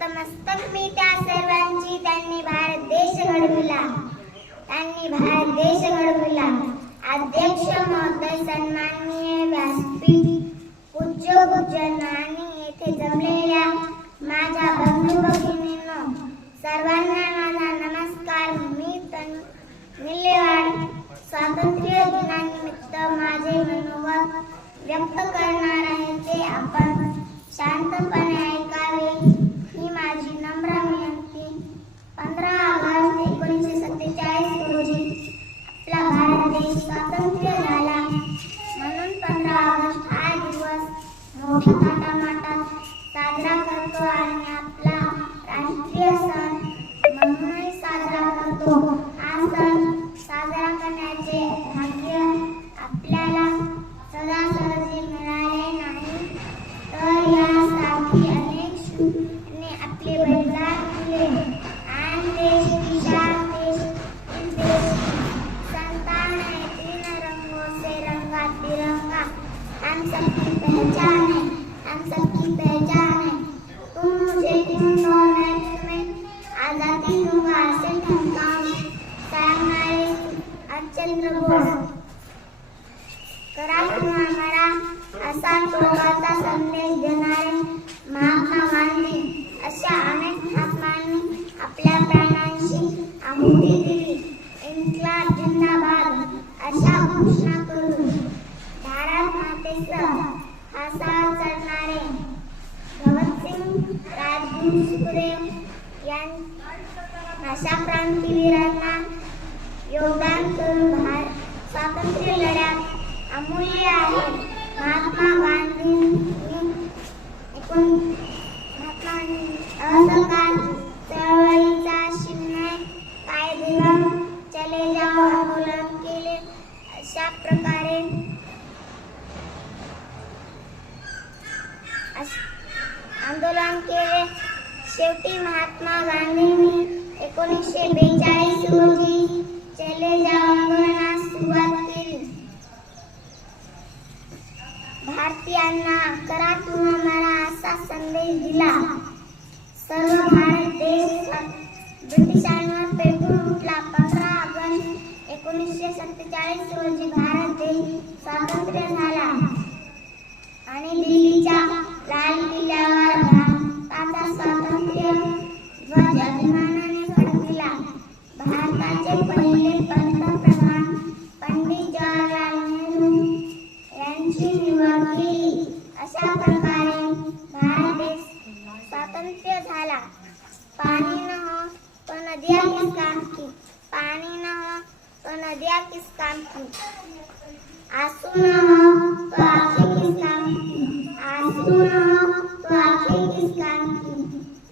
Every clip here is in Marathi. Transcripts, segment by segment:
नतमस्तक मी त्या सर्वांची त्यांनी भारत देश घडविला. त्यांनी भारत देश घडविला. अध्यक्ष महोदय सन्माननीय व्यासपीठ पूज्य पूजन आणि येथे जमलेल्या माझ्या बंधू भगिनींनो सर्वांना माझा नमस्कार. मी तन निल्लेवाड स्वातंत्र्य दिनानिमित्त माझे मनोगत व्यक्त करणार आहे. ते आपण शांतपणे ऐक ही माझी नम्र विनंती पंधरा ऑगस्ट एकोणीसशे सत्तेचाळीस रोजी आपला देशाने स्वातंत्र्य झाला. म्हणून पंधरा ऑगस्ट हा दिवस मोठ्या हम सबकी पहचान है हम सबकी पहचान है तुम मुझे तुम दो मैं तुम्हें आजादी दूंगा बोस करा किंवा असा टोकाचा संदेश देणारे महात्मा गांधी अशा अनेक महात्मांनी आपल्या प्राणांशी आहुती दिली इन्क्लाब प्रेम यां अशा क्रांतीवीरांना योगदान करून भारत स्वातंत्र्य लढ्यात अमूल्य आहे महात्मा गांधींनी एकूण महात्मा असहकार चळवळीचा शिवने कायदेवर चले जाओ आंदोलन केले अशा प्रकारे आंदोलन केले शेवटी महात्मा गांधींनी एकोणीसशे बेचाळीस रोजी चले जाओ आंदोलनास सुरुवात केली. भारतीयांना करातून किंवा असा संदेश दिला. सर्व भारत देश ब्रिटिशांवर पेटून उठला. पंधरा ऑगस्ट एकोणीसशे सत्तेचाळीस रोजी भारत देश स्वातंत्र्य झाला. आणि दिल्लीच्या लाल किल्ल्यावर स्वातंत्र्य झाला. पानी न हो तो नदियाँ किस काम की? पानी न हो तो नदियाँ किस काम की? आँसू न हो तो आँखें किस काम की? आँसू न हो तो आँखें किस काम की?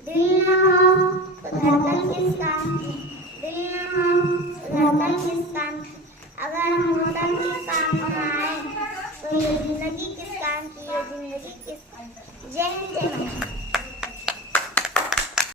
दिल न हो तो धड़कन किस काम की? दिल न हो तो धड़कन किस काम की? अगर हम वतन किस काम को आए तो ये ज़िंदगी किस काम की? ये ज़िंदगी किस जय हिंद, जय भारत